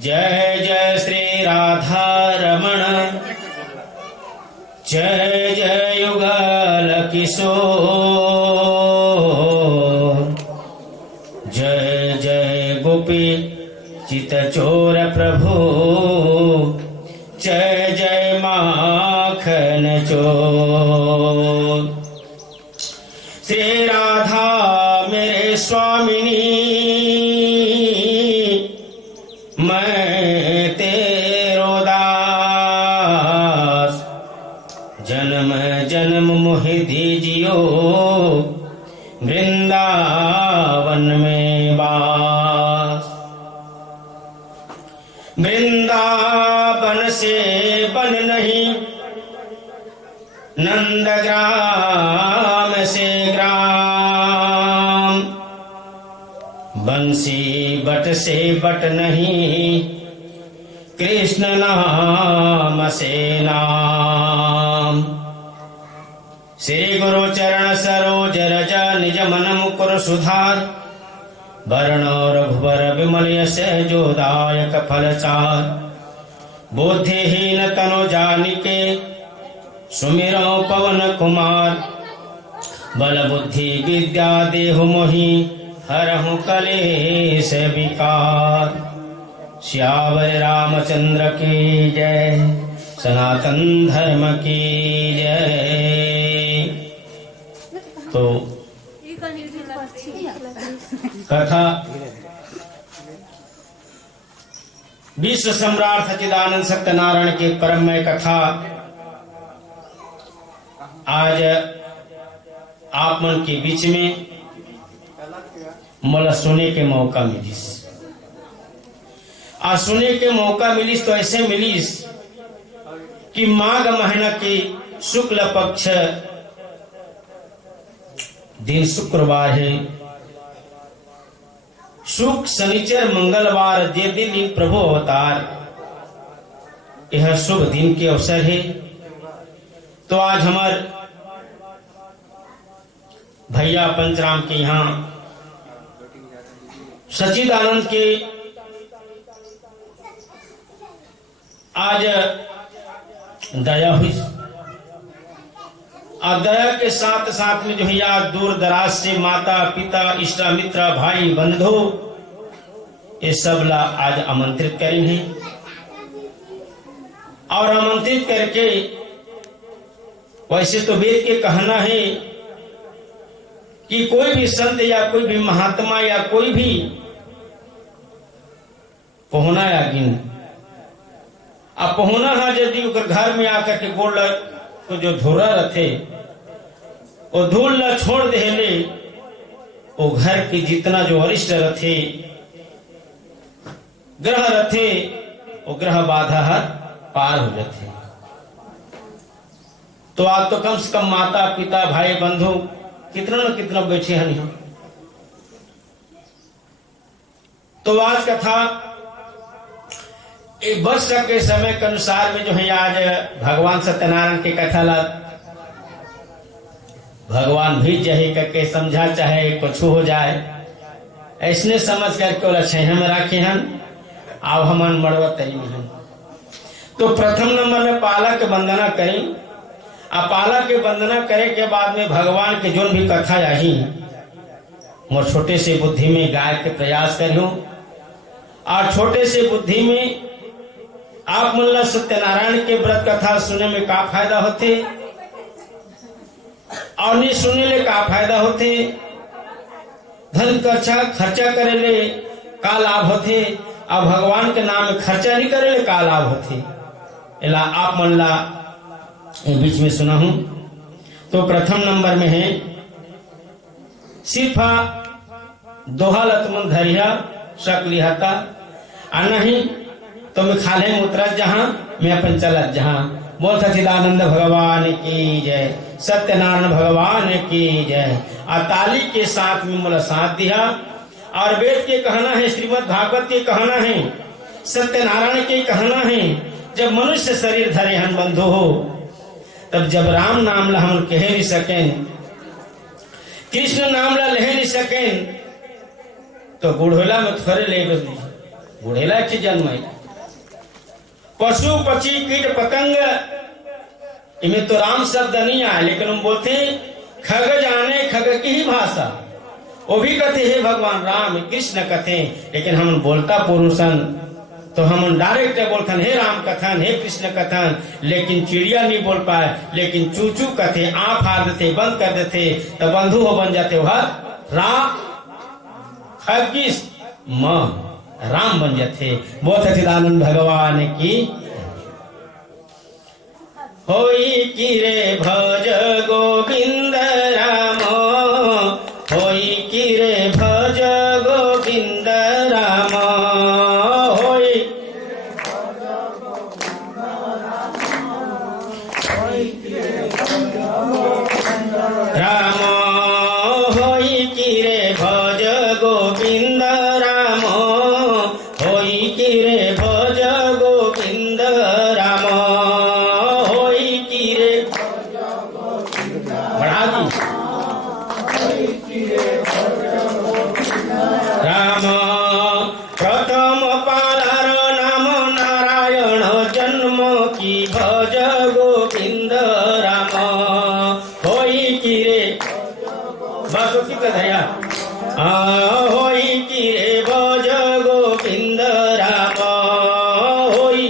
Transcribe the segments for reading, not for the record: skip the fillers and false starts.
जय जय श्री राधा रमण, जय जय युगल किशोर, जय जय गोपी चित चोर प्रभु, जय जय माखन चोर। श्री राधा मेरे स्वामिनी, मैं तेरो दास, जन्म जन्म मोहि दीजियो वृंदावन में वास। वृंदावन से बन नहीं, नंदग्राम से ग्राम, बंसी बट से बट नहीं, कृष्ण नाम से नाम। श्री गुरु चरण सरोज रज निज मन मुकुर सुधार, वर्ण रघुबर विमल यश जोदायक फलचार। बुद्धिहीन तनु जानिके सुमिरो पवन कुमार, बल बुद्धि विद्या देहु मोहि हरहु कलेश विकार। श्यावर रामचंद्र की जय, सनातन धर्म की जय। तो कथा विश्व सम्राट सच्चिदानंद सत्यनारायण की परममय कथा आज आप मन के बीच में मला सुने के मौका मिलीस। आज सुने के मौका मिलीस तो ऐसे मिलीस कि माघ महीना की शुक्ल पक्ष दिन शुक्रवार है, शुक्र शनिचर मंगलवार जे दिन प्रभु अवतार, यह शुभ दिन के अवसर है। तो आज हमार भैया पंचराम के यहाँ सच्चिदानंद के आज दया हुई, और दया के साथ साथ में जो है यार दूर दराज से माता पिता इष्ट मित्र भाई बंधु ये सब ला आज आमंत्रित करेंगे। और आमंत्रित करके वैसे तो वेद के कहना है कि कोई भी संत या कोई भी महात्मा या कोई भी पहुना या गिन अब पहुना है यदि घर में आकर के गोड़ तो जो धोरा रथे वो धूल ला छोड़ देले, वो घर की जितना जो वरिष्ठ रथे ग्रह रथे वो ग्रह बाधा पार हो जाते। तो आज तो कम से कम माता पिता भाई बंधु कितना न कितना बैठे हैं यहाँ। तो आज कथा एक वर्ष के समय के अनुसार में जो है आज भगवान सत्यनारायण की कथा ला भगवान भी चाहे करके समझा चाहे कुछ हो जाए ऐसने समझ करके अच्छा में राखे हैं आव हमान मड़वा तरी में। तो प्रथम नंबर में पाला के वंदना करें, आ पाला के वंदना करे के बाद में भगवान के जो भी कथा आई मोर छोटे से बुद्धि में गाय के प्रयास करूं, और छोटे से बुद्धि में आप मुल्ला सत्यनारायण के व्रत कथा सुने में का फायदा होते और नहीं सुने ले का फायदा होते, धन खर्चा करे ले का लाभ होते, और भगवान के नाम में खर्चा नहीं करे ले का लाभ होते। इला आप मुल्ला बीच में सुना हूं। तो प्रथम नंबर में है सिर्फा दोहा लतमन धरिया शकलिहता आ नहीं तो मैं खाले में उतरत जहां मैं अपन चलत जहां। बोल सच्चिदानंद भगवान की जय, सत्यनारायण भगवान की जय। और ताली के साथ में मोला साथ दिया। और वेद के कहना है, श्रीमद् भागवत के कहना है, सत्यनारायण के कहना है, जब मनुष्य शरीर धरे हन बंधु हो तब जब राम नाम ला हम कह नहीं सकें, कृष्ण नाम ला ले नहीं सकें, तो गुड़होला में थोड़े ले बुढ़ेला के जन्म है। पशु पक्षी कीट पतंग इनमें तो राम शब्द नहीं आए, लेकिन हम बोलते खग जाने खग की ही भाषा, वो भी कहते हे भगवान राम कृष्ण कथे, लेकिन हम बोलता पुरुषन तो हम डायरेक्ट बोलथन हे राम कथन हे कृष्ण कथन, लेकिन चिड़िया नहीं बोल पाए, लेकिन चूचू कथे आँख फाड़ देते बंद कर देते तो बंधु हो बन जाते वह राम खगिस मां राम बन जाते। बहुत सच्चिदानंद भगवान की होई कि रे भज गोविंद राम, होई कि रे भज गोविंद राम, होई राम, होई कि रे भज गोविंद राम, होई कि रे भज गोविंद राम, होई कि रे बढ़ा दी राम। प्रथम पालार नाम नारायण जन्म की भज गोविंद राम, होई कि रे बस उसी का धैया होई कि रे भज गोविंद राम, होई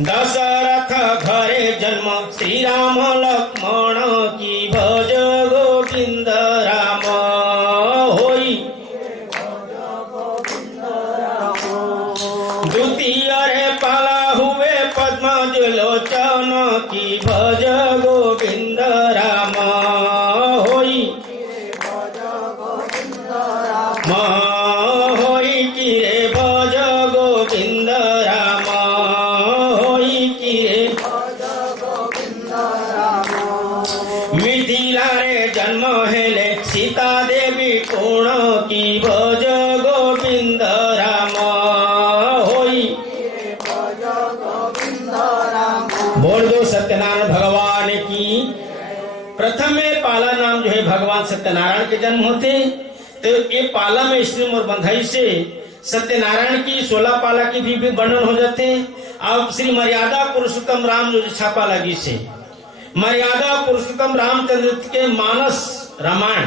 दशरथ घरे जन्म श्री राम लक्ष्मण की भज गोविंद राम, होई द्वितीय रे पाला हुए पद्मज लोचन की भज गोविंद राम, होई होई कि रे भज गोविंद राम, होई कि रे मिथिला रे जन्म हेले सीता देवी पूर्ण की भज गोविंद राम, होई बोल दो सत्यनारायण भगवान की। प्रथम में पाला नाम जो है भगवान सत्यनारायण के जन्म होते, तो ये पाला में इसलिए मोर बंधाई से सत्यनारायण की 16 पाला की भी वर्णन हो जाते। अब श्री मर्यादा पुरुषोत्तम राम जो छापा लगी से मर्यादा पुरुषोत्तम रामचंद्र के मानस रामायण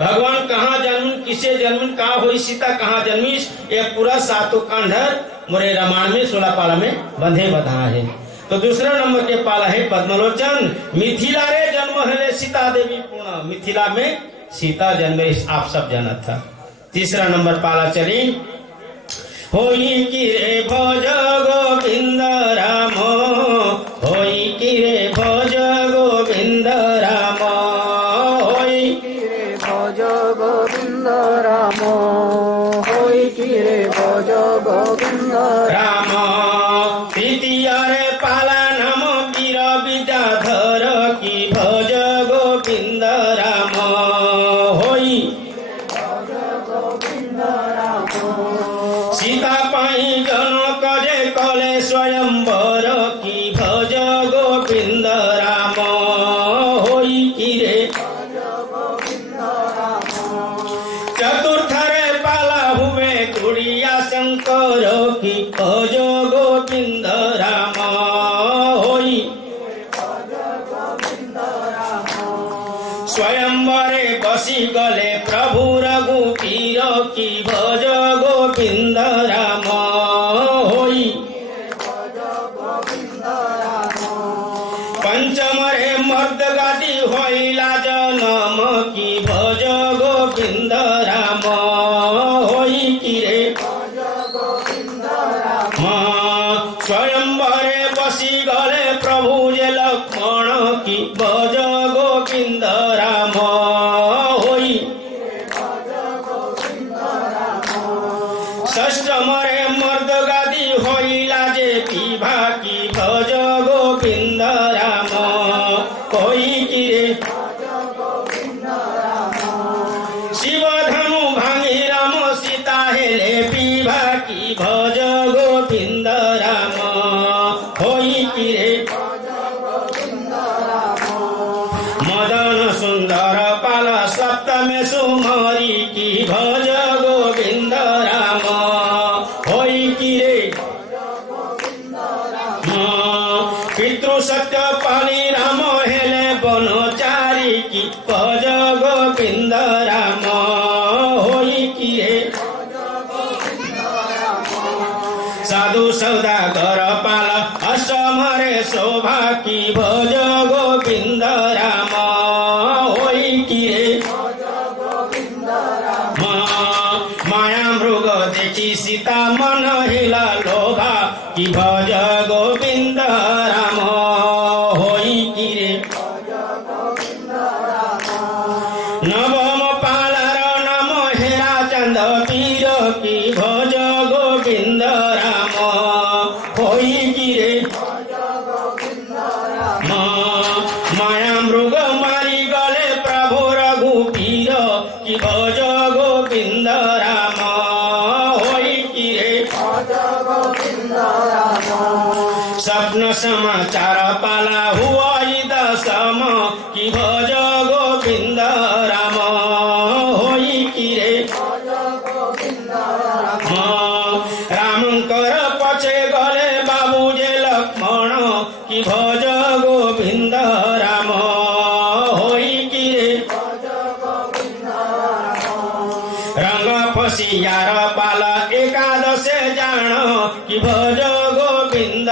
भगवान कहाँ जन्म किसे जन्म कहाँ हुई सीता कहाँ जन्मी, ये पूरा 7 कांड मोरे रामायण में 16 पाला में बंधे बधा है। तो दूसरा नंबर के पाला है पद्मलोचन, मिथिला रे जन्म है सीता देवी पूर्ण, मिथिला में सीता जन्म आप सब जाना था। तीसरा नंबर पाला चली होई कि रे भज गोविंद राम, होई कि रे भज गोविंद राम, होई कि रे भज गोविंद राम, होई कि रे भज गोविंद राम। तृतीय रे पाला नाम वीर विद्याधर की भज गोविंद राम, होई सीता पाई जनक जे कले स्वयंवर की भज गोविंद राम, होई कि रे चतुर्थ रे पाला हुए गुड़िया शंकर की भज गोविंद राम, होई स्वयंवरे बसी गले प्रभु रघुवीर की भज गोविंद राम, होई पंचम रे मर्द गादी होइला जनम की भज गोविंद राम, होई कि रे स्वयंवरे बसी गले प्रभु जे लक्ष्मण की भज गोविंद राम, होई षष्ठम रे मर्द गादी होइला जे विभा की भज गोविंद राम, होई कि रे शिव धनु भांगी राम सीता हेले विभा की भज गोविंद राम, होई कि रे मदन सुंदर पाला सप्तमे सुमरी की भज किरे साधु सौदागर पाल अष्टमरे शोभा की भज गोविंद राम होई किरे माया मृग देखी सीता मन हिला लोभा की भज गोविंद राम होई किरे नवम पालर नम हेरा चंद पीर की भज गोविंद राम होई किरे माया मृग मारी गले प्रभु रघुपीर की भज गोविंद राम होई किरे स्वप्न समाचार पाला हुआ दशम की भज गोविंद राम होई किरे रामकर पछे गले बाबू जे लक्ष्मण की भज गोविंद राम होई किरे रंग फसियार पाल एकादशे जान की भज गोविंद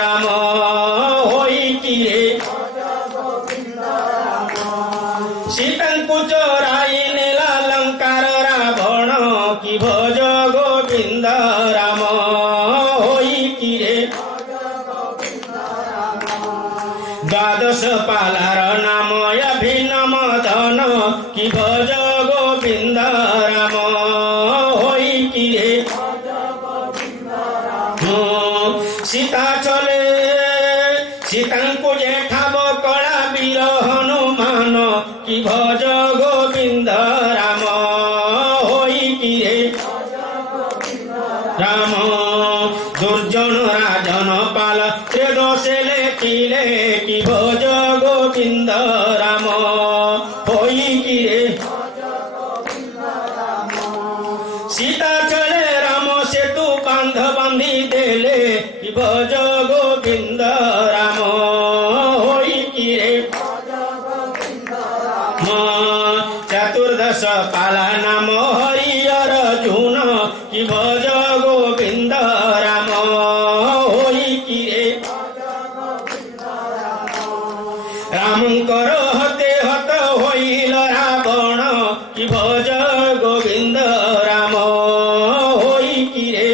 राम होई किरे सीतांकु चोराई नेला लंकार रावण की भज गोविंद राम होई किरे द्वादश पालार नाम अभिनम धन की भज गोविंद राम होई किरे सीता चले सीतांकु जेठा बकड़ा वीर हनुमान की भज गोविंद राम होई किरे राम दुर्जन राजन पाल त्रयोदशे लेखिले की भज गोविंद राम होई किरे सीता चले राम सेतु बांध बांधी देले की भज गोविंद राम होई किरे चतुर्दश पाला नाम हरिहर अर्जुन की भज गोविंद राम होई किरे रामकर हते हत होइल रावण की भज गोविंद राम होई किरे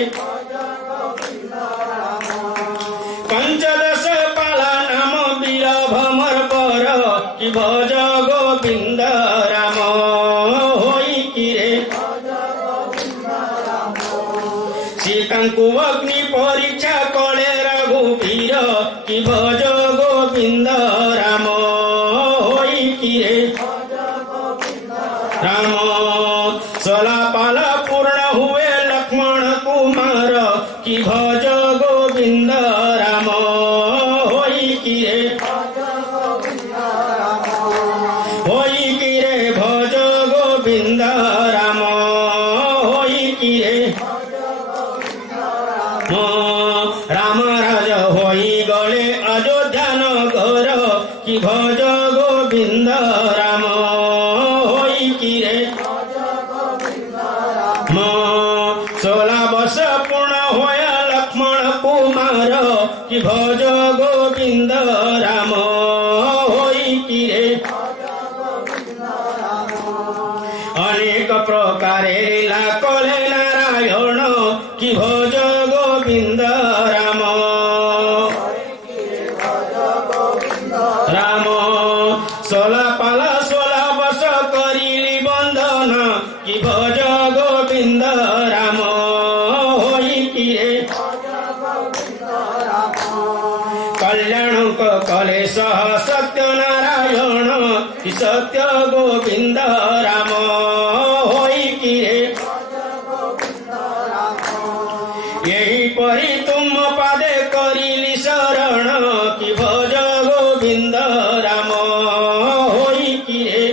पंचदश पाला नाम वीर भमर बर की भज गोविंद राम होई किरे सीतांकु अग्नि परीक्षा कले रघुवीर की भज गोविंद राम होई किरे राम 16 पाल पूर्ण हुए लक्ष्मण कुमार की भज गोविंद राम होई किरे भज गोविंद राम होई किरे राम राज होई गले अयोध्या नगर की भज गोविंद राम होई किरे 16 वर्ष पूर्ण होया लक्ष्मण कुमार की भज गोविंद राम होई किरे अनेक प्रकारे लीला कले नारायण की भज गोविंद राम राम 16 पाला 16 वर्ष करिली बंधन की भज गोविंद राम होई किरे कल्याण कले सह सत्य नारायण की सत्य गोविंद राम होई किरे यही परी तुम पादे करिली शरण की भज गोविंद राम होई किरे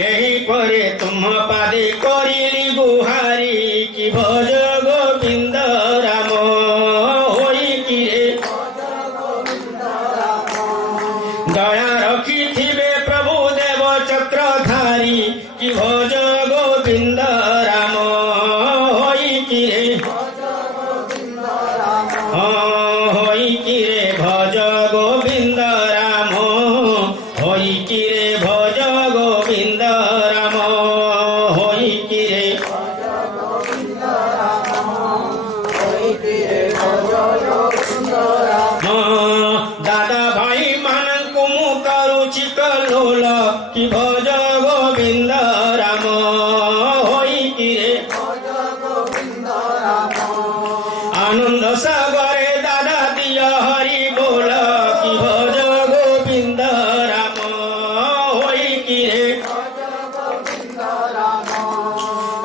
यही परे तुम पादे करिली गुहारी की भज गोविंद राम होई किरे दया रखी थिबे प्रभु देव चक्रधारी की होई कि रे आनंद सागरे दादा दिया हरि बोल कि भज गोविंद राम होई कि रे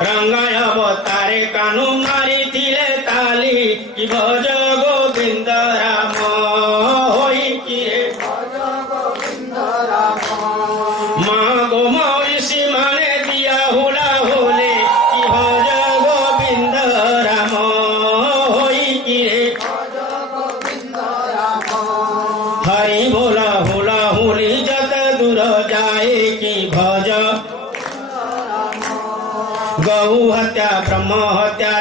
रंगाय अवतारे कानु मारी थिले ताली कि भज गोविंद राम होई कि रे माँ गो मौसी माने दिया हुला होले कि भज गोविंद राम होई कि रे हरि बोला हुला हुली जत दूर जाए कि भज गौ हत्या ब्रह्म हत्या